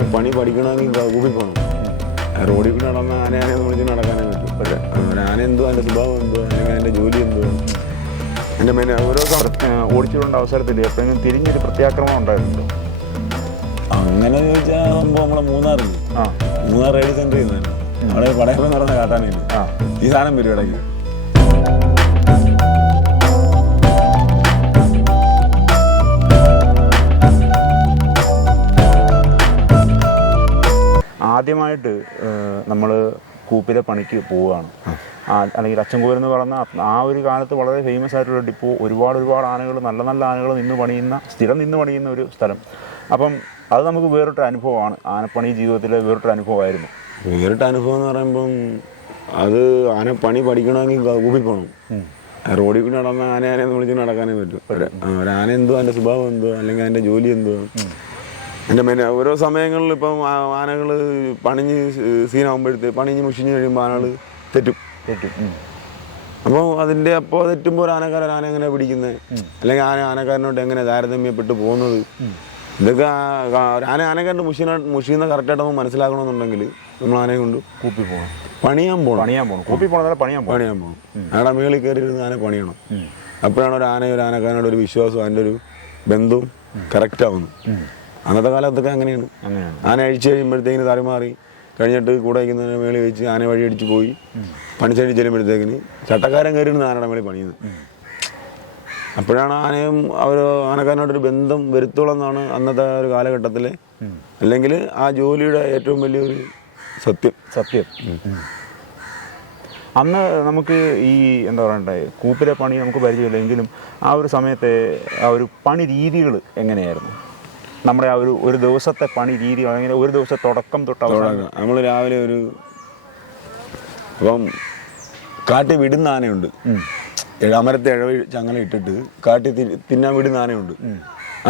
ആന പണി പഠിക്കണമെങ്കിൽ ഗൂഗിൾ പോകണം റോഡിൽ കൂടി നടന്ന ആന ആനയെ വിളിച്ച് നടക്കാനേ പറ്റും. പക്ഷേ ആന എന്തോ അതിന്റെ സ്വഭാവം എന്തോ അല്ലെങ്കിൽ അതിന്റെ ജോലി എന്തോ. എന്റെ മെയിൻ ഓരോ ഓടിച്ചിട്ടുണ്ട് അവസരത്തിൽ എപ്പോഴെങ്കിലും തിരിഞ്ഞൊരു പ്രത്യാക്രമണം ഉണ്ടായിരുന്നുണ്ടോ അങ്ങനെ ചോദിച്ചാൽ സംഭവം നമ്മളെ മൂന്നാറിൽ. ആ. മൂന്നാർ റൈഡ് സെന്ററിൽ നിന്ന് അവിടെ പടയപ്പം നടന്ന കാട്ടാനില്ല ആ. ഈ സാധനം വരും ഇടയ്ക്ക്. ആദ്യമായിട്ട് നമ്മൾ കൂപ്പിലെ പണിക്ക് പോവുകയാണ്. അല്ലെങ്കിൽ അച്ചൻകൂർ എന്ന് പറഞ്ഞ ആ ഒരു കാലത്ത് വളരെ ഫേമസ് ആയിട്ടുള്ള ഡിപ്പോ ഒരുപാട് ഒരുപാട് ആനകൾ നല്ല നല്ല ആനകൾ നിന്ന് പണിയുന്ന സ്ഥിരം നിന്ന് പണിയുന്ന ഒരു സ്ഥലം. അപ്പം അത് നമുക്ക് വേറിട്ട അനുഭവമാണ്. ആനപ്പണി ജീവിതത്തിലെ വേറിട്ട അനുഭവമായിരുന്നു. വേറിട്ട അനുഭവം എന്ന് പറയുമ്പം അത് ആന പണി. പഠിക്കണമെങ്കിൽ കൂപ്പിൽ പോകണം റോഡിൽ കൂടി നടന്ന ആന ആനയെ വിളിച്ച് നടക്കാനേ പറ്റും. ഒരു- ഒരു ആന എന്തോ അതിന്റെ സ്വഭാവം എന്തോ അല്ലെങ്കിൽ അതിന്റെ ജോലി എന്തോ എന്റെ മെയിൻ ഓരോ സമയങ്ങളിൽ ഇപ്പം ആനകൾ പണിഞ്ഞ് സീനാകുമ്പോഴത്തേക്ക് പണിഞ്ഞ് മുഷിഞ്ഞ് കഴിയുമ്പോൾ ആനകൾ തെറ്റും. തെറ്റും. അപ്പോൾ അതിന്റെ അപ്പോൾ തെറ്റുമ്പോൾ ഒരു ആനക്കാരൻ ആന എങ്ങനെ പിടിക്കുന്നത് അല്ലെങ്കിൽ ആന ആനക്കാരനോട്ട് എങ്ങനെ താരതമ്യപ്പെട്ട് പോകുന്നത്? ഇതൊക്കെ ആന ആനക്കാരന്റെ മുഷീന മുഷീന കറക്റ്റായിട്ട് നമ്മൾ മനസ്സിലാക്കണമെന്നുണ്ടെങ്കിൽ നമ്മൾ ആനയെ കൊണ്ട് കൂപ്പി പോകണം പണിയാൻ പോകണം പണിയാൻ പോകണം കൂപ്പി പോകണം പണിയാൻ പോകണം പണിയാൻ പോകണം ആടെ മേളിൽ കയറി ഇരുന്ന് ആന പണിയണം. അപ്പോഴാണ് ഒരു ആനയും ഒരു ആനക്കാരനോട് ഒരു വിശ്വാസവും അതിന്റെ ഒരു ബന്ധവും കറക്റ്റ് ആവുന്നു അന്നത്തെ കാലത്തൊക്കെ അങ്ങനെയാണ്. ആന അഴിച്ചു കഴിയുമ്പോഴത്തേക്കിന് തറിമാറി കഴിഞ്ഞിട്ട് കൂടെ വയ്ക്കുന്നതിന് മേളിൽ വെച്ച് ആന വഴി അടിച്ച് പോയി. പണിച്ചടി ചെല്ലുമ്പോഴത്തേക്കിന് ചട്ടക്കാരൻ കയറിയിരുന്നു ആനയുടെ മേളിൽ പണിയുന്നത്. അപ്പോഴാണ് ആനയും അവർ ആനക്കാരനോടൊരു ബന്ധം വരുത്തുള്ളെന്നാണ് അന്നത്തെ ഒരു കാലഘട്ടത്തിലെ. അല്ലെങ്കിൽ ആ ജോലിയുടെ ഏറ്റവും വലിയൊരു സത്യം. സത്യം. അന്ന് നമുക്ക് ഈ എന്താ പറയണ്ടേ കൂപ്പിലെ പണി നമുക്ക് പരിചയമില്ലെങ്കിലും ആ ഒരു സമയത്തെ ആ ഒരു പണി രീതികൾ എങ്ങനെയായിരുന്നു? നമ്മുടെ ആ ഒരു ഒരു ദിവസത്തെ പണി രീതി അല്ലെങ്കിൽ ഒരു ദിവസം തുടക്കം തൊട്ട് അവസാനം. നമ്മൾ രാവിലെ ഒരു അപ്പം കാട്ടി വിടുന്ന ആനയുണ്ട്. അമരത്തെ ഇഴവി ചങ്ങല ഇട്ടിട്ട് കാട്ടി തിന്നാൻ വിടുന്ന ആനയുണ്ട്.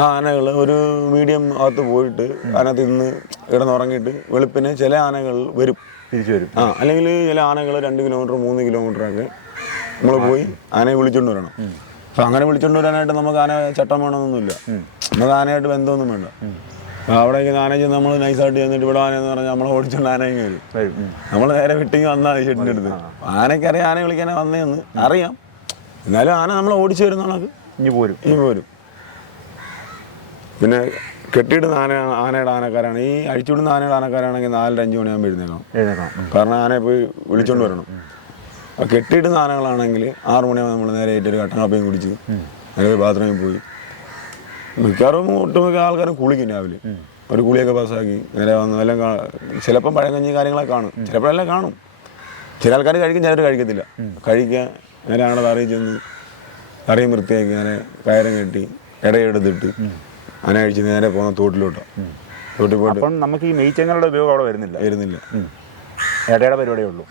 ആ ആനകൾ ഒരു മീഡിയം അകത്ത് പോയിട്ട് ആന തിന്ന് കിടന്നുറങ്ങിയിട്ട് വെളുപ്പിന് ചില ആനകൾ വരും. തിരിച്ചു വരും. ആ അല്ലെങ്കിൽ ചില ആനകൾ രണ്ട് കിലോമീറ്റർ മൂന്ന് കിലോമീറ്റർ ഒക്കെ നമ്മൾ പോയി ആനയെ വിളിച്ചുകൊണ്ട് വരണം. അപ്പം അങ്ങനെ വിളിച്ചുകൊണ്ട് വരാനായിട്ട് നമുക്ക് ആന ചട്ടം വേണമെന്നൊന്നുമില്ല. നമുക്ക് ആനയായിട്ട് ബന്ധമൊന്നും വേണ്ട. അവിടേക്ക് ആന ചെന്ന് നമ്മൾ നൈസായിട്ട് ചെന്നിട്ട് ഇവിടെ ആനയെന്ന് പറഞ്ഞാൽ നമ്മൾ ഓടിച്ചോണ്ട് ആനയും വരും. നമ്മൾ നേരെ വിട്ടിങ് വന്നാൽ ചേട്ടന്റെ അടുത്ത്. ആനയ്ക്കറിയാം ആനയെ വിളിക്കാനാ വന്നേന്ന്. അറിയാം. എന്നാലും ആന നമ്മൾ ഓടിച്ചു വരുന്ന കണക്ക്. ഇനി പോരും. ഇനി പോരും. പിന്നെ കെട്ടിയിടുന്ന ആന ആനയുടെ ആനക്കാരാണ്. ഈ അഴിച്ചുവിടുന്ന ആനയുടെ ആനക്കാരാണെങ്കിൽ നാലര അഞ്ച് മണിയാകുമ്പോൾ എഴുന്നേക്കണം കാരണം ആനയെ പോയി വിളിച്ചോണ്ട് വരണം. കെട്ടിയിടുന്ന ആനകളാണെങ്കിൽ ആറ് മണിയാകുമ്പോൾ നമ്മൾ നേരെ ഏറ്റൊരു കട്ടൻ കാപ്പിയും കുടിച്ച് അല്ലെങ്കിൽ ബാത്റൂമിൽ പോയി മിക്കവാറും ഒട്ടുമിക്ക ആൾക്കാരും കുളിക്കും രാവിലെ. ഒരു കുളിയൊക്കെ പാസ്സാക്കി നേരെ വന്ന് എല്ലാം ചിലപ്പം പഴങ്കഞ്ഞി കാര്യങ്ങളൊക്കെ കാണും. ചിലപ്പോഴെല്ലാം കാണും. ചില ആൾക്കാർ കഴിക്കും ചിലർ കഴിക്കത്തില്ല. കഴിക്കുക നേരെ ആണത് അറിയിച്ചെന്ന് തറയും വൃത്തിയാക്കി നേരെ കയറും കെട്ടി ഇടയെടുത്തിട്ട് അങ്ങനെ കഴിച്ച് നേരെ പോകുന്ന തോട്ടിലോട്ടോ. തോട്ടിൽ പോയിട്ട് അപ്പം നമുക്ക് ഈ നെയ്ച്ചങ്ങളുടെ ഉപയോഗം അവിടെ വരുന്നില്ല. വരുന്നില്ല. ഇടയുടെ പരിപാടിയേ ഉള്ളൂ.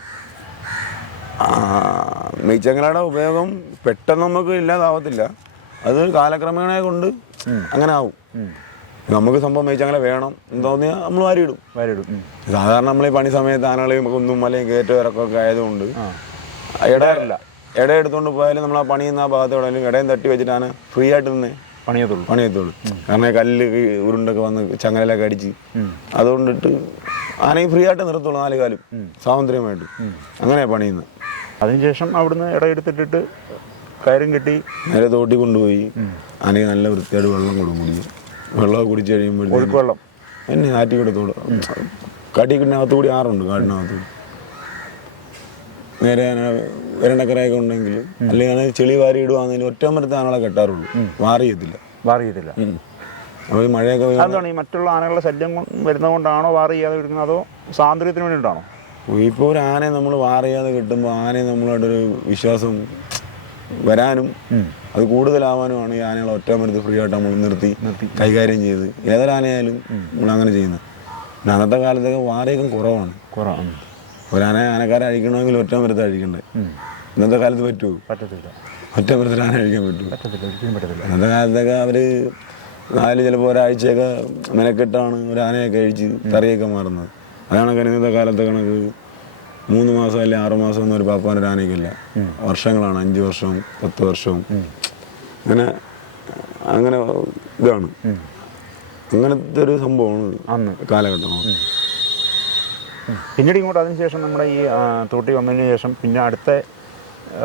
മെയ്ച്ചങ്ങളുടെ ഉപയോഗം പെട്ടെന്ന് നമുക്ക് ഇല്ലാതാവത്തില്ല. അത് കാലക്രമേണ കൊണ്ട് അങ്ങനെ ആവും നമുക്ക് സംഭവം മെയ്ച്ചങ്ങല വേണം എന്ന് തോന്നിയാൽ നമ്മൾ വാരിയിടും. വാരിയിടും. സാധാരണ നമ്മൾ ഈ പണി സമയത്ത് ആനകളെയും കുന്നും മലയും കയറ്റവും ഇറക്കമൊക്കെ ആയതുകൊണ്ട് ഇടയില്ല ഇട എടുത്തുകൊണ്ട് പോയാലും നമ്മൾ ആ പണിയുന്ന ആ ഭാഗത്ത് എവിടെയെങ്കിലും ഇടയും തട്ടി വെച്ചിട്ടാണ് ഫ്രീ ആയിട്ട് നിന്ന് പണിയത്തുള്ളൂ. പണിയത്തുള്ളൂ. കാരണം കല്ല് ഉരുണ്ടൊക്കെ വന്ന് ചങ്ങലൊക്കെ അടിച്ച് അതുകൊണ്ടിട്ട് ആനയും ഫ്രീ ആയിട്ട് നിർത്തുള്ളൂ നാല് കാലും സ്വാതന്ത്ര്യമായിട്ട്. അങ്ങനെയാണ് പണിയുന്നത് അതിനുശേഷം അവിടുന്ന് ഇടയെടുത്തിട്ടിട്ട് കയറും കെട്ടി. നേരെ തോട്ടി കൊണ്ടുപോയി. അനക്ക് നല്ല വൃത്തിയായിട്ട് വെള്ളം കൊടുക്കും വെള്ളം കുടിച്ച് കഴിയുമ്പോഴത്തേക്ക് വെള്ളം. എന്നെ ആറ്റിക്കൂടെ തോട് കാട്ടിക്കിനകത്ത് കൂടി ആറുണ്ട് കാടിനകത്ത് കൂടി. നേരെ വരണ്ടക്കരയൊക്കെ ഉണ്ടെങ്കിൽ അല്ലെങ്കിൽ ചെളി വാരി ഇടുവാണെങ്കിൽ ഒറ്റ മരത്തെ ആനകളെ കെട്ടാറുള്ളൂ. വാറിയത്തില്ല വാറിയത്തില്ല അപ്പോൾ ഈ മഴയൊക്കെ അതാണ് ഈ മറ്റുള്ള ആനകളുടെ ശല്യം വരുന്നത് കൊണ്ടാണോ വാറി ചെയ്യാതെ വിടുന്നത് അതോ സ്വാതന്ത്ര്യത്തിന് വേണ്ടിയിട്ടാണോ? ഇപ്പോൾ ഒരു ആനയെ നമ്മൾ വാറിയാതെ കിട്ടുമ്പോൾ ആനയെ നമ്മളായിട്ടൊരു വിശ്വാസം വരാനും അത് കൂടുതലാവാനുമാണ് ഈ ആനകളെ ഒറ്റ ഫ്രീ ആയിട്ട് നമ്മൾ നിർത്തി കൈകാര്യം ചെയ്ത്. ഏതൊരാനയായാലും നമ്മൾ അങ്ങനെ ചെയ്യുന്നത്. പിന്നെ അന്നത്തെ കാലത്തൊക്കെ വാരയൊക്കെ കുറവാണ്. കുറവാണ്. ഒരാന ആനക്കാരെ അഴിക്കണമെങ്കിൽ ഒറ്റ മരത്ത് അഴിക്കണ്ടേ ഇന്നത്തെ കാലത്ത് പറ്റുമോ പറ്റത്തില്ല. ഒറ്റ മരത്തിൽ ആന അഴിക്കാൻ പറ്റുമോ പറ്റത്തില്ല. അന്നത്തെ കാലത്തൊക്കെ അവർ നാല് ചിലപ്പോൾ ഒരാഴ്ചയൊക്കെ മെനക്കെട്ടാണ് ഒരു ആനയൊക്കെ അഴിച്ച് തറിയൊക്കെ മാറുന്നത്. അതാണ് ഇന്നത്തെ കാലത്തെ കണക്ക്. മൂന്ന് മാസം അല്ലെങ്കിൽ ആറ് മാസം ഒന്നും ഒരു പാപ്പാന്റെ ഒരു ആനയ്ക്കില്ല വർഷങ്ങളാണ് അഞ്ച് വർഷവും പത്ത് വർഷവും അങ്ങനെ അങ്ങനെ ഇതാണ്. അങ്ങനത്തെ ഒരു സംഭവമാണ് അന്ന്. കാലഘട്ടം. പിന്നീട് ഇങ്ങോട്ട് അതിനുശേഷം നമ്മുടെ ഈ തോട്ടി വന്നതിന് ശേഷം പിന്നെ അടുത്ത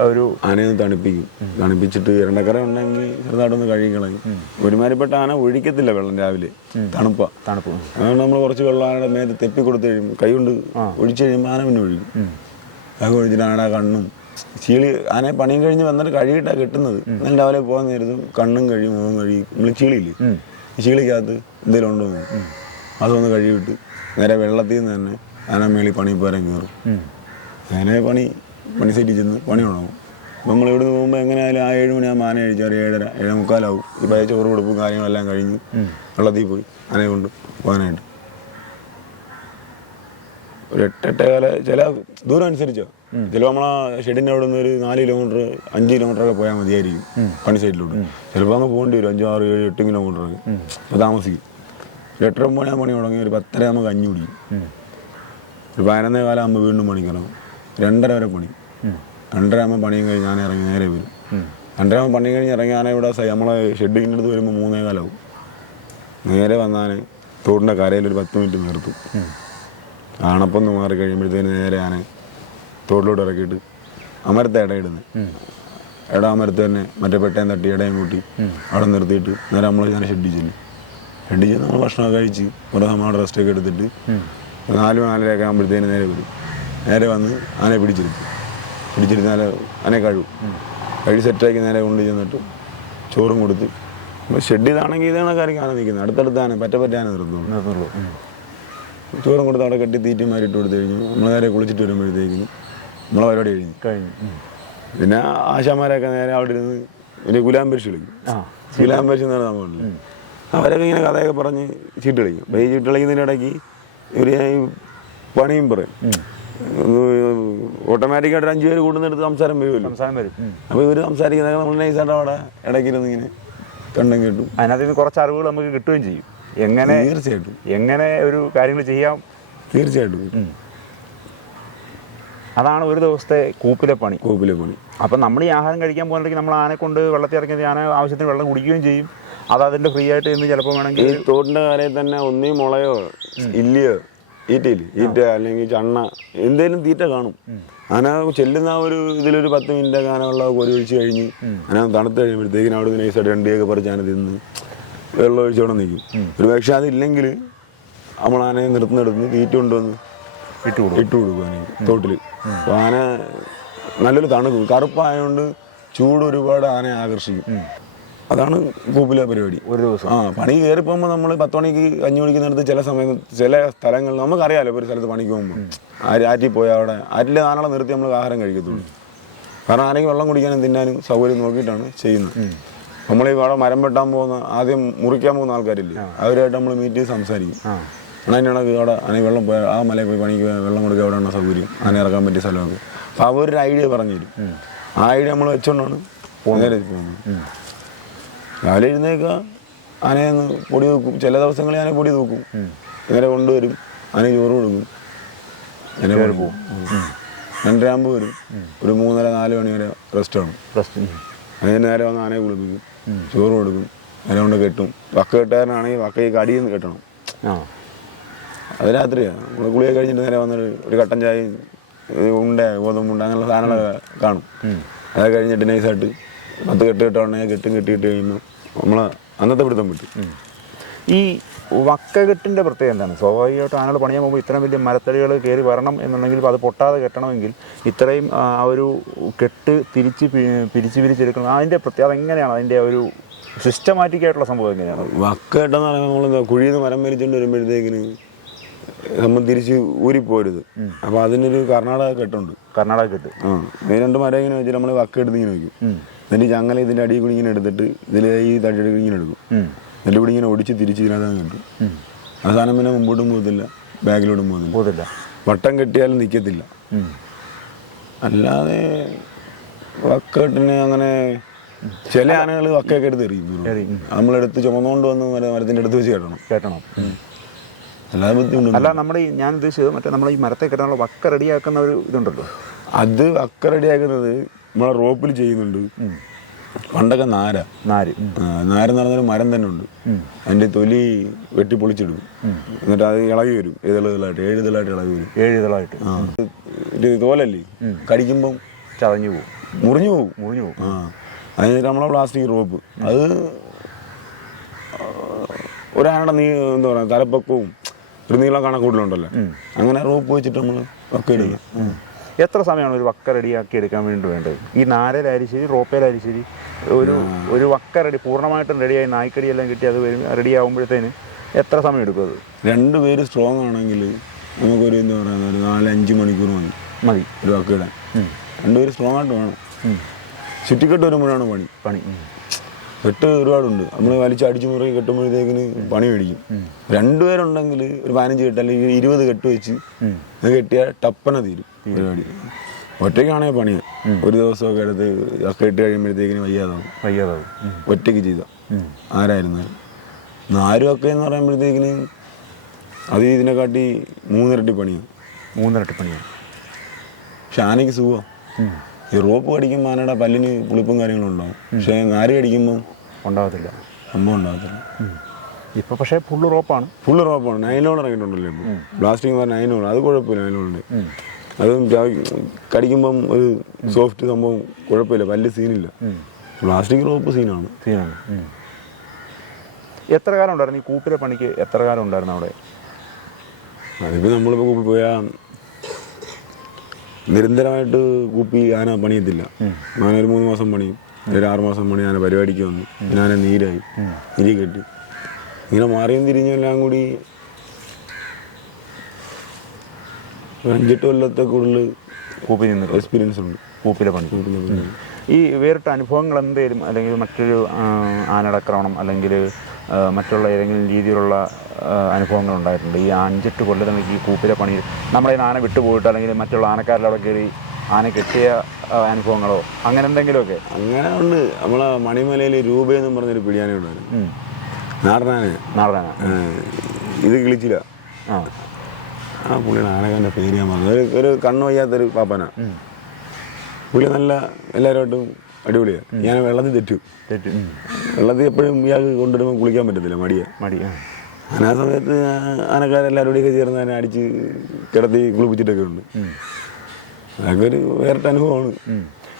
ഒരു ആനയൊന്ന് തണുപ്പിക്കും. തണുപ്പിച്ചിട്ട് ഇരണ്ടക്കര ഉണ്ടെങ്കിൽ ചെറുതായിട്ടൊന്ന് കഴുകി കളയും ഒരുമാതിരിപ്പെട്ട ആന ഒഴിക്കത്തില്ല വെള്ളം രാവിലെ. തണുപ്പ. തണുപ്പ്. അതുകൊണ്ട് നമ്മൾ കുറച്ച് വെള്ളം ആനയുടെ മേത്ത് തെപ്പി കൊടുത്തു കഴിയുമ്പോൾ കൈ കൊണ്ട് ഒഴിച്ചു കഴിയുമ്പോൾ ആന പിന്നെ ഒഴിക്കും അത് ഒഴിച്ചിട്ട് ആനയുടെ കണ്ണും ചീളി ആനയെ പണിയും കഴിഞ്ഞ് വന്നിട്ട് കഴുകിയിട്ടാണ് കിട്ടുന്നത്. എന്നാൽ രാവിലെ പോകാൻ നേരത്തും കണ്ണും കഴിയും മുഖം കഴുകി നമ്മൾ ചീളിയില്ലേ? ഈ ചീളിക്കകത്ത് എന്തെങ്കിലും ഉണ്ടോ. അതൊന്ന് കഴുകിയിട്ട് നേരെ വെള്ളത്തിൽ നിന്ന് തന്നെ ആന മേളി പണി പോരാൻ കയറും അങ്ങനെ പണി പണി സൈറ്റിൽ ചെന്ന് പണി തുടങ്ങും നമ്മൾ ഇവിടുന്ന് പോകുമ്പോൾ എങ്ങനെയായാലും ആ ഏഴ് മണി ആ മാന കഴിച്ചാൽ ഒരു ഏഴര ഏഴ് മുക്കാലാവും. ഈ പഴയ ചോറ് കൊടുപ്പും കാര്യങ്ങളെല്ലാം കഴിഞ്ഞ് വെള്ളത്തിൽ പോയി ആനയെ കൊണ്ട് പോകാനായിട്ട്. ഒരു എട്ടെട്ടേ കാല ചില ദൂരം അനുസരിച്ചോ. ചിലപ്പോൾ നമ്മളെ ഷെഡിന്റെ അവിടെ നിന്ന് ഒരു നാല് കിലോമീറ്റർ അഞ്ച് കിലോമീറ്റർ ഒക്കെ പോയാൽ മതിയായിരിക്കും പണി സൈഡിലോട്ട് ചിലപ്പോൾ അങ്ങ് പോകേണ്ടി വരും. അഞ്ചോ ആറ് ഏഴ് എട്ട് കിലോമീറ്റർ ഒക്കെ. അപ്പോൾ താമസിക്കും. ഒരു എട്ടര ഒമ്പത് മണി പണി തുടങ്ങി. ഒരു പത്തര നമുക്ക് കഞ്ഞി കുടിക്കും. ഒരു പതിനൊന്നേ കാലം ആകുമ്പോൾ വീണ്ടും പണിക്കണം രണ്ടര വരെ പണി. രണ്ടര ആകുമ്പോൾ പണിയും കഴിഞ്ഞ് ഞാൻ ഇറങ്ങി നേരെ വരും രണ്ടര ആകുമ്പോൾ പണി കഴിഞ്ഞ് ഇറങ്ങി ഞാൻ ഇവിടെ നമ്മളെ ഷെഡിങ്ങിന്റെ അടുത്ത് വരുമ്പോൾ മൂന്നേ കാലാവും. നേരെ വന്നാൽ തോടിന്റെ കരയിൽ ഒരു പത്ത് മിനിറ്റ് നിർത്തും. ആണപ്പൊന്ന് മാറി കഴിയുമ്പോഴത്തേന് നേരെ ഞാൻ തോട്ടിലോട്ട് ഇറക്കിയിട്ട് അമരത്തെ ഇടയിടുന്നത് ഇട അമരത്ത് തന്നെ മറ്റേ പെട്ടയും തട്ടി ഇടയും കൂട്ടി അവിടെ നിർത്തിയിട്ട് നേരെ നമ്മൾ ഞാൻ ഷെഡിൽ ചെല്ലും. ഷെഡിൽ ചെന്ന് നമ്മൾ ഭക്ഷണമൊക്കെ കഴിച്ച് കുറേ സമയം റെസ്റ്റൊക്കെ എടുത്തിട്ട് നാല് നാലരയൊക്കെ ആകുമ്പോഴത്തേന് നേരെ വരും. നേരെ വന്ന് ആനയെ പിടിച്ചിരുത്തി. പിടിച്ചിരുന്നാൽ ആനയെ കഴുകും. കഴുകി സെറ്റാക്കി നേരെ കൊണ്ട് ചെന്നിട്ട് ചോറും കൊടുത്ത്. അപ്പോൾ ഇതാണെങ്കിൽ ഇതാണ് കാര്യം ആന നിൽക്കുന്നത്. അടുത്തടുത്താണ് പറ്റ പറ്റാനെ നിർത്തുള്ളൂ. നിർത്തുള്ളൂ. ചോറും കൊടുത്ത് അവിടെ കെട്ടി തീറ്റി മാറിയിട്ട് കൊടുത്തു കഴിഞ്ഞു നമ്മളെ നേരെ കുളിച്ചിട്ട് വരുമ്പോഴത്തേക്കിനും നമ്മളെ പരിപാടി കഴിഞ്ഞു. കഴിഞ്ഞു. പിന്നെ ആശാമാരൊക്കെ നേരെ അവിടെ ഇരുന്ന് പിന്നെ ഗുലാം പരിശ് കളിക്കും ഗുലാം പരിശ് എന്ന് പറഞ്ഞ അവരൊക്കെ ഇങ്ങനെ കഥയൊക്കെ പറഞ്ഞ് ചീട്ട് കളിക്കും. അപ്പോൾ ഈ ചീട്ട് കളിക്കുന്നതിന്റെ ഇടയ്ക്ക് ഇവർ പണിയും പറയും. ഓട്ടോമാറ്റിക്കായിട്ട് അഞ്ചു പേര് കൂടുന്നിടത്ത് സംസാരം വരുമല്ലോ. സംസാരം വരും. അപ്പൊ അപ്പോൾ ഇവർ സംസാരിക്കുന്നതൊക്കെ നമ്മൾ നൈസായിട്ട് അവിടെ ഇടയ്ക്കിരുന്ന് ഇങ്ങനെ കണ്ടും കിട്ടും. അതിനകത്ത് നിന്ന് കുറച്ച് അറിവുകൾ നമുക്ക് കിട്ടുകയും ചെയ്യും. എങ്ങനെ തീർച്ചയായിട്ടും. എങ്ങനെ ഒരു കാര്യങ്ങൾ ചെയ്യാം? തീർച്ചയായിട്ടും. അതാണ് ഒരു ദിവസത്തെ കൂപ്പിലെ പണി. കൂപ്പിലെ പണി. അപ്പം നമ്മൾ ഈ ആഹാരം കഴിക്കാൻ പോകുന്നുണ്ടെങ്കിൽ നമ്മൾ ആനെ കൊണ്ട് വെള്ളത്തിൽ ഇറങ്ങിയത് ആന ആവശ്യത്തിന് വെള്ളം കുടിക്കുകയും ചെയ്യും. അത് അതിന്റെ ഫ്രീ ആയിട്ട് ഇന്ന് ചിലപ്പോൾ ഈ വേണമെങ്കിൽ തോട്ടിന്റെ കരയിൽ തന്നെ ഒന്നീ മുളയോ ഇല്ലയോ ഈറ്റയിൽ ഈറ്റ അല്ലെങ്കിൽ ചണ്ണ എന്തേലും തീറ്റ കാണും. ആന ചെല്ലുന്ന ആ ഒരു ഇതിലൊരു പത്ത് മിനിറ്റ് ഒക്കെ ആന വെള്ളം കോരി ഒഴിച്ച് കഴിഞ്ഞ് ആന തണുത്ത് കഴിയുമ്പോഴത്തേക്കിനും അവിടെ നൈസായിട്ട് രണ്ടിയൊക്കെ പറിച്ച് ആന തിന്ന് വെള്ളം ഒഴിച്ചോടെ നിൽക്കും ഒരു പക്ഷേ അതില്ലെങ്കിൽ നമ്മൾ ആനയെ നിർത്തുന്നെടുത്ത് തീറ്റ കൊണ്ടുവന്ന് ഇട്ട് കൊടുക്കും. ഇട്ട് കൊടുക്കും ആനയ്ക്ക് തോട്ടിൽ അപ്പോൾ ആന നല്ലൊരു തണുക്കും കറുപ്പായതുകൊണ്ട് ചൂട് ഒരുപാട് ആനയെ ആകർഷിക്കും. അതാണ് പോപ്പുലർ പരിപാടി. ഒരു ദിവസം. ആ പണി കയറി പോകുമ്പോൾ നമ്മൾ പത്ത് മണിക്ക് കഞ്ഞി കുടിക്കുന്നിടത്ത് ചില സമയത്ത് ചില സ്ഥലങ്ങളിൽ നമുക്കറിയാലോ ഒരു സ്ഥലത്ത് പണിക്ക് പോകുമ്പോൾ ആര് ആറ്റി പോയാൽ അവിടെ ആറ്റിലെ ആനകളെ നിർത്തി നമ്മൾ ആഹാരം കഴിക്കത്തുള്ളൂ. കാരണം ആരെങ്കിലും വെള്ളം കുടിക്കാനും തിന്നാനും സൗകര്യം നോക്കിയിട്ടാണ് ചെയ്യുന്നത്. നമ്മൾ ഈ അവിടെ മരം വെട്ടാൻ പോകുന്ന ആദ്യം മുറിക്കാൻ പോകുന്ന ആൾക്കാരില്ലേ അവരുമായിട്ട് നമ്മൾ മീറ്റ് ചെയ്ത് സംസാരിക്കും. അതിനാണ് അവിടെ ആന വെള്ളം പോയാൽ ആ മലയിൽ പോയി പണിക്ക് വെള്ളം കൊടുക്കുക എവിടെയാണ് സൗകര്യം. അങ്ങനെ ഇറക്കാൻ പറ്റിയ സ്ഥലമൊക്കെ. അപ്പോൾ അവരൊരു ഐഡിയ പറഞ്ഞു തരും ആ ഐഡിയ നമ്മൾ വെച്ചുകൊണ്ടാണ് പോകുന്നതിലേക്ക് പോകുന്നത്. രാവിലെ എഴുന്നേക്കുക ആനയെ ഒന്ന് പൊടി തൂക്കും. ചില ദിവസങ്ങളിൽ ആന പൊടി തൂക്കും. നേരെ കൊണ്ടുവരും. ആന ചോറ് കൊടുക്കും. അങ്ങനെ പോകും. രണ്ടരാമ്പ് വരും. ഒരു മൂന്നര നാല് മണി വരെ റെസ്റ്റ് ആണ്. അതിന് നേരെ വന്ന് ആനയെ കുളിപ്പിക്കും. ചോറ് കൊടുക്കും. അതിനെ കൊണ്ട് കെട്ടും. വക്ക കെട്ടുകാരനാണെങ്കിൽ ഈ കടിയിൽ നിന്ന് കെട്ടണം. ആ. അത് രാത്രിയാണ്. നമ്മൾ കുളിയൊക്കെ കഴിഞ്ഞിട്ട് നേരെ വന്നിട്ട് ഒരു കട്ടൻ ചായ ഉണ്ട ഗോതമ്പുണ്ട അങ്ങനെയുള്ള സാധനങ്ങളൊക്കെ കാണും. അത് കഴിഞ്ഞിട്ട് നൈസായിട്ട് പത്ത് കെട്ട് കെട്ടുണ്ടെങ്കിൽ കെട്ടും കെട്ടിയിട്ട് കഴിയുമ്പോൾ നമ്മൾ അന്നത്തെ പിടുത്തം വിട്ടു. ഈ വക്കകെട്ടിന്റെ പ്രത്യേകത എന്താണ്? സ്വാഭാവികമായിട്ടും ആനകൾ പണിയാൻ പോകുമ്പോൾ ഇത്രയും വലിയ മരത്തടികൾ കയറി വരണം എന്നുണ്ടെങ്കിൽ അത് പൊട്ടാതെ കെട്ടണമെങ്കിൽ ഇത്രയും ആ ഒരു കെട്ട് തിരിച്ച് പിരിച്ച് പിരിച്ചെടുക്കണം. അതിന്റെ പ്രത്യേകത എങ്ങനെയാണ്? അതിന്റെ ഒരു സിസ്റ്റമാറ്റിക് ആയിട്ടുള്ള സംഭവം എങ്ങനെയാണ്? വക്കകെട്ടെന്ന് പറയുമ്പോൾ നമ്മൾ എന്താ കുഴിയിൽ നിന്ന് മരം വലിച്ചുകൊണ്ട് വരുമ്പോഴത്തേക്കിന് നമ്മൾ തിരിച്ച് ഊരിപ്പോരുത്. അപ്പോൾ അതിനൊരു കർണാടക കെട്ടുണ്ട്. കർണാടക കെട്ട്. ആ ഈ രണ്ട് മരം ഇങ്ങനെ വെച്ചിട്ട് നമ്മൾ വക്ക എടുത്ത് ഇങ്ങനെ വയ്ക്കും. എന്നിട്ട് ഞങ്ങൾ ഇതിന്റെ ഇതിന്റെ അടിയിൽ കൂടി ഇങ്ങനെ എടുത്തിട്ട് ഇതിൽ ഈ തടി ഇങ്ങനെ എടുക്കും. എന്നിട്ട് കൂടി ഇങ്ങനെ ഒടിച്ച് തിരിച്ച് ഇതിനകത്ത് കിട്ടും അവസാനം പിന്നെ മുമ്പോട്ടും പോകത്തില്ല ബാഗിലോട്ടും പോകുന്നില്ല പോകത്തില്ല. വട്ടം കെട്ടിയാലും നിൽക്കത്തില്ല അല്ലാതെ വക്കട്ടിന് അങ്ങനെ ചില ആനകൾ വക്കയൊക്കെ എടുത്ത് എറിയും. നമ്മളെടുത്ത് ചുമന്നുകൊണ്ട് വന്ന് മരത്തിന്റെ മരത്തിന്റെ അടുത്ത് വെച്ച് കെട്ടണം. കേട്ടണം. അല്ല നമ്മുടെ ഈ ഞാൻ ഉദ്ദേശിച്ചത് മറ്റേ നമ്മൾ ഈ മരത്തെ കെട്ടാനുള്ള വക്ക റെഡിയാക്കുന്ന ഒരു ഇതുണ്ടല്ലോ. അത് വക്ക റെഡിയാക്കുന്നത് നമ്മളെ റോപ്പിൽ ചെയ്യുന്നുണ്ട്. പണ്ടൊക്കെ നാര. നാര്. നാര എന്ന് പറഞ്ഞൊരു മരം തന്നെ ഉണ്ട്. അതിന്റെ തൊലി വെട്ടി പൊളിച്ചിടും. എന്നിട്ട് അത് ഇളകി വരും. ഇതളുകളായിട്ട് ഏഴ് ഇതളായിട്ട് ഇളകി വരും. ഏഴ് ഇതളായിട്ട് ഒരു തോലല്ലേ കടിക്കുമ്പം ചതഞ്ഞു പോകും മുറിഞ്ഞു പോകും മുറിഞ്ഞു പോകും ആ. അതിന് നമ്മളെ പ്ലാസ്റ്റിക് റോപ്പ്. അത് ഒരാളുടെ നീ എന്താ പറയുക തലപ്പൊക്കവും ഒരു നീളം കണക്കൂട്ടിലുണ്ടല്ലോ അങ്ങനെ റോപ്പ് വെച്ചിട്ട് നമ്മൾ ഒക്കെ എടുക്കുക എത്ര സമയമാണ് ഒരു വക്ക റെഡിയാക്കി എടുക്കാൻ വേണ്ടി വേണ്ടത്? ഈ നാരലായാലും ശരി റോപ്പയിലായാലും ശരി ഒരു ഒരു വക്ക റെഡി പൂർണമായിട്ടും റെഡിയായി നായ്ക്കടിയെല്ലാം കിട്ടി അത് വരും റെഡി ആകുമ്പോഴത്തേന് എത്ര സമയം എടുക്കും അത്? രണ്ട് പേര് സ്ട്രോങ് ആണെങ്കിൽ നമുക്കൊരു എന്താ പറയുക ഒരു നാലഞ്ച് മണിക്കൂർ മതി. മതി. ഒരു വക്കയുടെ രണ്ടുപേര് സ്ട്രോങ് ആയിട്ട് വേണം. ചുറ്റിക്കെട്ട് വരുമ്പോഴാണ് പണി. പണി. കെട്ട് ഒരുപാടുണ്ട്. നമ്മൾ വലിച്ച് അടിച്ചു മുറി കെട്ടുമ്പോഴത്തേക്കിന് പണി മേടിക്കും. രണ്ടുപേരുണ്ടെങ്കിൽ ഒരു പതിനഞ്ച് കെട്ട് അല്ലെങ്കിൽ ഇരുപത് കെട്ട് വെച്ച് അത് കെട്ടിയാൽ ടപ്പന തീരും. പരിപാടി ഒറ്റയ്ക്കാണേ പണി. ഒരു ദിവസമൊക്കെ എടുത്ത് ഒക്കെ ഇട്ട് കഴിയുമ്പോഴത്തേക്കിന് വയ്യാതാവും. വയ്യാതാവും. ഒറ്റയ്ക്ക് ചെയ്ത. ആരായിരുന്നു നാരുമൊക്കെ എന്ന് പറയുമ്പോഴത്തേക്കിന് അത് ഇതിനെക്കാട്ടി മൂന്നിരട്ടി പണിയാണ് മൂന്നിരട്ടി പണിയാണ് പക്ഷെ ആനയ്ക്ക് സുഖം ഈ റോപ്പ് കടിക്കുമ്പോൾ ആനയുടെ പല്ലിന് പുളിപ്പും കാര്യങ്ങളും ഉണ്ടാവും. പക്ഷേ നാര് കടിക്കുമ്പോൾ ഉണ്ടാകത്തില്ല. സംഭവം ഉണ്ടാകത്തില്ല. ഇപ്പൊ പക്ഷേ ഫുള്ള് റോപ്പാണ്. ഫുള്ള് റോപ്പാണ്. നൈലോൺ ഇറങ്ങിയിട്ടുണ്ടല്ലോ ഇപ്പോൾ പ്ലാസ്റ്റിക് നൈനോൾ അത് കുഴപ്പമില്ല നൈലോണിന്റെ. അതും കടിക്കുമ്പം ഒരു സോഫ്റ്റ് സംഭവം കുഴപ്പമില്ല വലിയ സീനില്ല പ്ലാസ്റ്റിക് റോപ്പ് സീനാണ് സീനാണ് എത്ര കാലം ഉണ്ടായിരുന്നു? ഈ കൂപ്പിലെ പണിക്ക് എത്ര കാലം ഉണ്ടായിരുന്നു അവിടെ? അതിപ്പോൾ നമ്മളിപ്പോൾ കൂപ്പി പോയാൽ നിരന്തരമായിട്ട് കൂപ്പി ആന പണിയത്തില്ല. ആന ഒരു മൂന്ന് മാസം പണിയും ഒരു ആറ് മാസം പണി ആന പരിപാടിക്ക് വന്നു. പിന്നെ ആന നീരായി. നീര് കെട്ടി. ഇങ്ങനെ മാറിയും തിരിഞ്ഞെല്ലാം കൂടി ഒരു അഞ്ചെട്ട് കൊല്ലത്തെ കൂടുതൽ കൂപ്പി നിന്നിട്ട് എക്സ്പീരിയൻസ് ഉണ്ട്. കൂപ്പിലെ പണി. ഈ വേറിട്ട അനുഭവങ്ങൾ എന്തേലും അല്ലെങ്കിൽ മറ്റൊരു ആനടക്രമണം അല്ലെങ്കിൽ മറ്റുള്ള ഏതെങ്കിലും രീതിയിലുള്ള അനുഭവങ്ങൾ ഉണ്ടായിട്ടുണ്ട്? ഈ അഞ്ചെട്ട് കൊല്ലം ഈ കൂപ്പിലെ പണി നമ്മളെ ആന വിട്ടുപോയിട്ട് അല്ലെങ്കിൽ മറ്റുള്ള ആനക്കാരുടെ അവിടെ കയറി ആന കെട്ടിയ അനുഭവങ്ങളോ അങ്ങനെ എന്തെങ്കിലുമൊക്കെ? അങ്ങനെ ഉണ്ട്. നമ്മളെ മണിമലയിൽ എന്ന് പറഞ്ഞൊരു പിടിയാനുണ്ടായിരുന്നു നാടനാന നാടനാന ഇത് കിളിച്ചില്ല ആ. ആ പുള്ളിയുടെ ആനകന്റെ പേര് ഞാൻ പറഞ്ഞു ഒരു ഒരു കണ്ണു വയ്യാത്തൊരു പാപ്പന. പുള്ളി നല്ല എല്ലാവരുമായിട്ടും അടിപൊളിയാണ് ഞാൻ വെള്ളത്തിൽ തെറ്റു. തെറ്റു. വെള്ളത്തിൽ എപ്പോഴും ഇയാൾക്ക് കൊണ്ടുവരുമ്പോൾ കുളിക്കാൻ പറ്റത്തില്ല മടിയാ. മടി ആ. അങ്ങനെ ആ സമയത്ത് ആനക്കാരെല്ലാവരും കൂടിയൊക്കെ ചേർന്ന് അതിനെ അടിച്ച് കിടത്തി കുളിപ്പിച്ചിട്ടൊക്കെ ഉണ്ട്. അതൊക്കെ ഒരു വേറിട്ട അനുഭവമാണ്.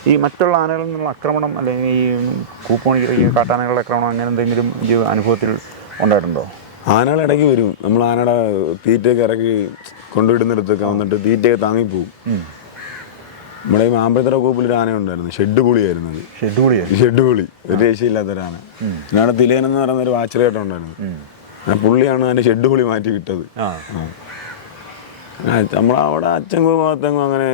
ഈ മറ്റുള്ള ആനകളിൽ നിന്നുള്ള ആക്രമണം അല്ലെങ്കിൽ ഈ കൂപ്പണി കാട്ടാനകളുടെ ആക്രമണം അങ്ങനെ എന്തെങ്കിലും അനുഭവത്തിൽ ഉണ്ടായിട്ടുണ്ടോ? ആനകൾ ഇടയ്ക്ക് വരും. നമ്മൾ ആനയുടെ തീറ്റയൊക്കെ ഇറക്കി കൊണ്ടുവിടുന്നിടത്തൊക്കെ വന്നിട്ട് തീറ്റയൊക്കെ താങ്ങിപ്പോവും. നമ്മുടെ ഈ മാമ്പഴത്തറ കൂപ്പിൽ ഒരു ആന ഉണ്ടായിരുന്നു ഷെഡ് പുളിയായിരുന്നു അത്. ഷെഡ്യൂളിയാണ് ഷെഡ് പുളി ഒരു രക്ഷയില്ലാത്തൊരാന പിന്നെ തിലേൻ എന്ന് പറയുന്ന ഒരു വാച്ചറേട്ടം ഉണ്ടായിരുന്നു ആ പുള്ളിയാണ് അതിന്റെ ഷെഡ് പുളി മാറ്റി വിട്ടത്. നമ്മളവിടെ അച്ചങ്കോ ഭാഗത്തെങ്കും അങ്ങനെ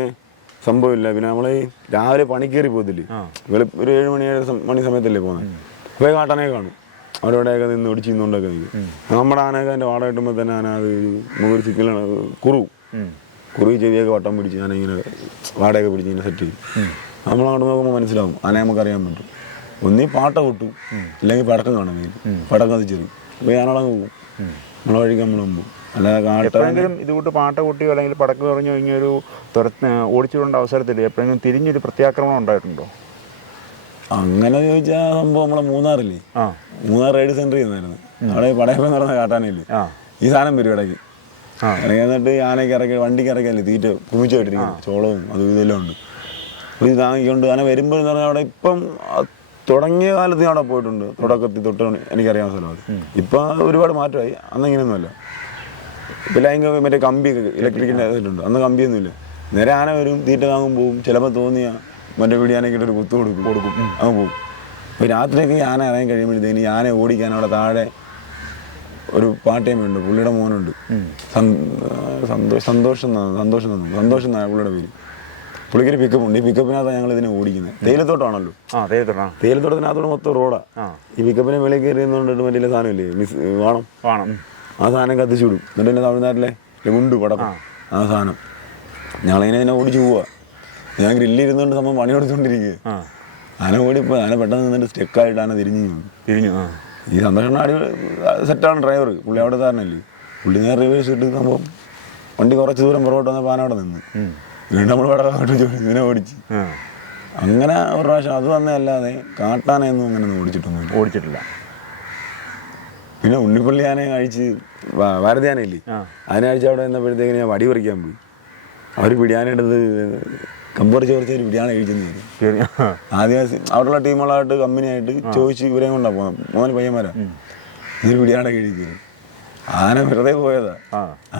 സംഭവമില്ല. പിന്നെ നമ്മളെ രാവിലെ പണിക്കേറി പോകത്തില്ലേ? വെളി ഒരു ഏഴ് മണി ഏഴ് മണി സമയത്തല്ലേ പോകുന്നത് അപ്പോൾ കാട്ടാനെ കാണും. അവരവിടെയൊക്കെ നിന്ന് ഒടിച്ച് നിന്നുകൊണ്ടൊക്കെ നിൽക്കും. നമ്മുടെ ആനയൊക്കെ അതിന്റെ വാടക കിട്ടുമ്പോൾ തന്നെ ആന അത് സിക്കലാണ് കുറു. കുറു ചെവിയൊക്കെ വട്ടം പിടിച്ച് ഞാൻ ഇങ്ങനെ വാടകയൊക്കെ പിടിച്ച് ഇങ്ങനെ സെറ്റ് ചെയ്യും. നമ്മൾ അങ്ങോട്ട് നോക്കുമ്പോൾ മനസ്സിലാവും. ആന നമുക്ക് അറിയാൻ പറ്റും. ഒന്നീ പാട്ട കൊട്ടും അല്ലെങ്കിൽ പടക്കം കാണും. പടക്കം കത്തിച്ചെറിയും അപ്പോൾ ഞാനളങ്ങ് പോകും. നമ്മളെ വഴിക്ക് നമ്മൾ പോകും. അല്ലാതെ കാട്ട എപ്പോഴെങ്കിലും ഇതുകൂട്ട് പാട്ട കൂട്ടിയോ അല്ലെങ്കിൽ പടക്ക് പറഞ്ഞു ഇങ്ങനെ ഒരു തുര ഓടിച്ചുകൊണ്ട അവസരത്തിൽ എപ്പോഴെങ്കിലും തിരിഞ്ഞൊരു പ്രത്യാക്രമണം ഉണ്ടായിട്ടുണ്ടോ? അങ്ങനെ ചോദിച്ചാൽ സംഭവം നമ്മളെ മൂന്നാറില്ലേ? മൂന്നാർ റൈഡ് സെന്റർ ചെയ്യുന്നായിരുന്നു അവിടെ പടയപ്പം നടന്ന കാട്ടാനയില്ലേ? ഈ സാധനം വരും ഇടയ്ക്ക്. ഇറങ്ങി എന്നിട്ട് ആനയ്ക്ക് ഇറക്കി വണ്ടിക്ക് ഇറക്കിയല്ലേ തീറ്റ കുമിച്ചായിട്ടിരിക്കും ചോളവും അതും ഇതെല്ലാം ഉണ്ട്. ഇത് താങ്ങിക്കൊണ്ട് ആന വരുമ്പോൾ എന്ന് പറഞ്ഞാൽ അവിടെ ഇപ്പം തുടങ്ങിയ കാലത്ത് ഞാൻ അവിടെ പോയിട്ടുണ്ട്. തുടക്കത്തിൽ തൊട്ട് എനിക്കറിയാൻ സ്ഥലം അത്. ഇപ്പം ഒരുപാട് മാറ്റമായി. അന്ന് ഇങ്ങനെയൊന്നുമല്ല ഇപ്പം ലൈംഗിക മറ്റേ കമ്പി ഇലക്ട്രിക്കിന്റെ ഇതുണ്ട്. അന്ന് കമ്പിയൊന്നുമില്ല. നേരെ ആന വരും തീറ്റ താങ്ങും പോവും. ചിലപ്പോൾ തോന്നിയ മറ്റേ പിടിയാനൊക്കെ ഒരു കുത്തു കൊടുക്കും. കൊടുക്കും. അങ്ങ് പോകും അപ്പോൾ രാത്രിയൊക്കെ ആന ഇറങ്ങി കഴിയുമ്പോഴത്തേന് ഈ ആനയെ ഓടിക്കാൻ അവിടെ താഴെ ഒരു പാട്ടേമുണ്ട് പുള്ളിയുടെ മോനുണ്ട്. സന്തോഷം സന്തോഷം സന്തോഷം സന്തോഷം എന്നാണ് പുള്ളിയുടെ പേര്. പുള്ളിക്കൊരു പിക്കപ്പ് ഉണ്ട്. ഈ പിക്കപ്പിനകത്താണ് ഞങ്ങൾ ഇതിനെ ഓടിക്കുന്നത്. തേയിലത്തോട്ടാണല്ലോ. ആ തേയിലത്തോട്ടാ. തേയിലത്തോട്ടത്തിനകത്തോട് മൊത്തം റോഡാ ഈ പിക്കപ്പിനെ വെളിയിൽ കയറി നിന്നുകൊണ്ടിട്ട് മറ്റേ സാധനമില്ലേ? മിസ് വേണം. വേണം. ആ സാധനം കത്തിച്ചു വിടും. എന്നിട്ട് പിന്നെ തമിഴ്നാട്ടിലെ ഉണ്ട് പടക്കം ആ. സാധനം. ഞങ്ങളിങ്ങനെ ഇതിനെ ഓടിച്ചു പോവാ. ഞാൻ ഗ്രില്ലിരുന്നോണ്ട് സംഭവം പണി കൊടുത്തോണ്ടിരിക്കുക ആന ഓടിപ്പോ ആന പെട്ടെന്ന് നിന്നിട്ട് സ്റ്റെക്കായിട്ട് ആന തിരിഞ്ഞു. തിരിഞ്ഞു ഈ സന്തോഷം അടി സെറ്റാണ് ഡ്രൈവർ പുള്ളി അവിടെ താരനല്ലേ പുള്ളി നേരെ റിവേഴ്സ് ഇട്ട് സംഭവം വണ്ടി കുറച്ച് ദൂരം പുറകോട്ട് വന്നപ്പോൾ ആന അവിടെ നിന്ന്. വീണ്ടും നമ്മൾ പടക്കം ഇതിനെ ഓടിച്ച്. അങ്ങനെ ഒരു പ്രാവശ്യം അത് തന്നെ അല്ലാതെ കാട്ടാനയൊന്നും അങ്ങനെ ഒന്നും ഓടിച്ചിട്ടൊന്നും ഓടിച്ചിട്ടില്ല. പിന്നെ ഉണ്ണിപ്പള്ളി ആനയെ കഴിച്ച് ഭാരതി ആനയില്ലേ. അതിനെ കഴിച്ച് അവിടെ നിന്നപ്പോഴത്തേക്കിന് ഞാൻ വടി പറിക്കാൻ പോയി. അവർ പിടിയാനെടുത്ത് കമ്പർ ചോദിച്ച ഒരു പറഞ്ഞു കേറി- ആദിവാസി അവിടെയുള്ള ടീമുകളായിട്ട് കമ്പനിയായിട്ട് ചോദിച്ച് ഇവരെയും കൊണ്ടാ പോകുന്നത് മൂന്ന് പയ്യന്മാരാ. ഇതൊരു പിടിയാടെ എഴുതിയത്. ആന വെറുതെ പോയതാ.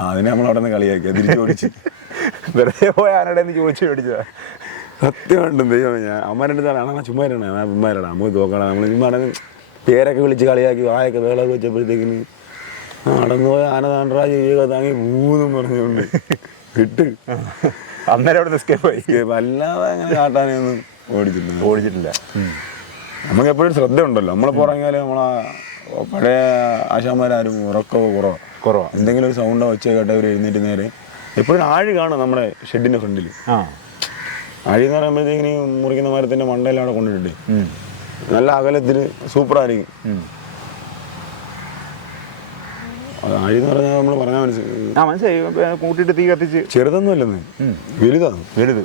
അതിനെ നമ്മൾ അവിടെ നിന്ന് കളിയാക്കി തിരിച്ചോടിച്ച് വെറുതെ പോയ ആനയുടെ ചോദിച്ചു മേടിച്ചതാ. സത്യമുണ്ട് ദൈവം ഞാൻ അമ്മരുടെ അടുത്താണ് ചുമ്മാ അമ്മമാരാണ് അമ്മ നോക്കണം നമ്മൾ ചുമ്മാ പേരൊക്കെ വിളിച്ച് കളിയാക്കി വായൊക്കെ വേളൊക്കെ വെച്ചപ്പോഴത്തേക്കിന് നടന്നു പോയ ആന താണ്ടാ ചെയ്യുക താങ്ങി മൂന്നും പറഞ്ഞുകൊണ്ട്. വിട്ട്. അന്നേരം അവിടെ എസ്കേപ്പ് ആയി. വല്ലാതെ അങ്ങനെ കാട്ടാനൊന്നും ഓടിച്ചിട്ടില്ല. ഓടിച്ചിട്ടില്ല. നമുക്ക് എപ്പോഴും ശ്രദ്ധ ഉണ്ടല്ലോ നമ്മളെ പുറങ്ങിയാൽ നമ്മളെ പഴയ ആശാന്മാരാരും ഉറക്കമോ കുറവോ. കുറവാ. എന്തെങ്കിലും ഒരു സൗണ്ടോ ഒച്ച ഇവർ എഴുന്നേറ്റ് നേരെ. എപ്പോഴും ആഴി കാണും നമ്മുടെ ഷെഡിന്റെ ഫ്രണ്ടിൽ ആ. ആഴി എന്ന് പറയുമ്പോഴത്തേക്കിന് മുറിക്കുന്ന മരത്തിന്റെ മണ്ടയെല്ലാം അവിടെ കൊണ്ടിട്ട് നല്ല അകലത്തിൽ സൂപ്പറായിരിക്കും. ആഴി എന്ന് പറഞ്ഞാൽ നമ്മൾ പറഞ്ഞാൽ മനസ്സിലായി ആ മനസ്സിലായി. ഇപ്പൊ കൂട്ടിയിട്ട് തീ കത്തിച്ച്. ചെറുതൊന്നും അല്ലെന്ന് വലുതാണ്. വലുത്.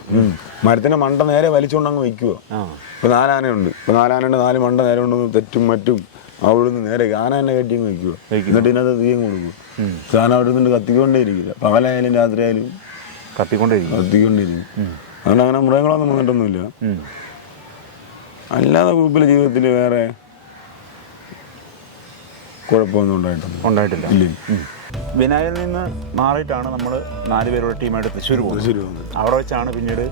മരത്തിന്റെ മണ്ട നേരെ വലിച്ചുകൊണ്ട് അങ്ങ് വയ്ക്കുക ആ. ഇപ്പൊ നാലാനയുണ്ട്. ഇപ്പൊ നാലാനയുണ്ട് നാല് മണ്ട നേരെ കൊണ്ട് തെറ്റും മറ്റും അവിടുന്ന് നേരെ ആന തന്നെ കെട്ടി അങ്ങ് വെക്കുക എന്നിട്ട് ഇതിനകത്ത് തീയും കൊടുക്കും സാധനം അവിടെ നിന്ന് കത്തിക്കൊണ്ടേ ഇരിക്കില്ല. പകലായാലും രാത്രിയായാലും കത്തിക്കൊണ്ടിരിക്കും കത്തിക്കൊണ്ടിരിക്കും അതുകൊണ്ട് അങ്ങനെ മൃഗങ്ങളൊന്നും വന്നിട്ടൊന്നുമില്ല. അല്ലാതെ ഗ്രൂപ്പിലെ ജീവിതത്തിൽ വേറെ കുഴപ്പമൊന്നും ഉണ്ടായിട്ടൊന്നും ഉണ്ടായിട്ടില്ല. ഇല്ല. വിനായകനിൽ നിന്ന് മാറിയിട്ടാണ് നമ്മൾ നാല് പേരുടെ ടീമായിട്ട് തൃശ്ശൂർ പോകുന്നത്. അവിടെ വെച്ചാണ് പിന്നീട്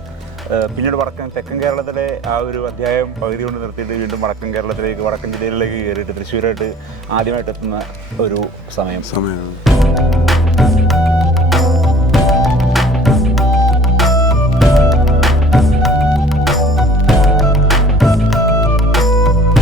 പിന്നീട് വടക്കൻ തെക്കൻ കേരളത്തിലെ ആ ഒരു അധ്യായം പകുതി കൊണ്ട് നിർത്തിയിട്ട് വീണ്ടും വടക്കൻ കേരളത്തിലേക്ക് വടക്കൻ ജില്ലയിലേക്ക് കയറിയിട്ട് തൃശ്ശൂരായിട്ട് ആദ്യമായിട്ട് എത്തുന്ന ഒരു സമയം. സമയമാണ്.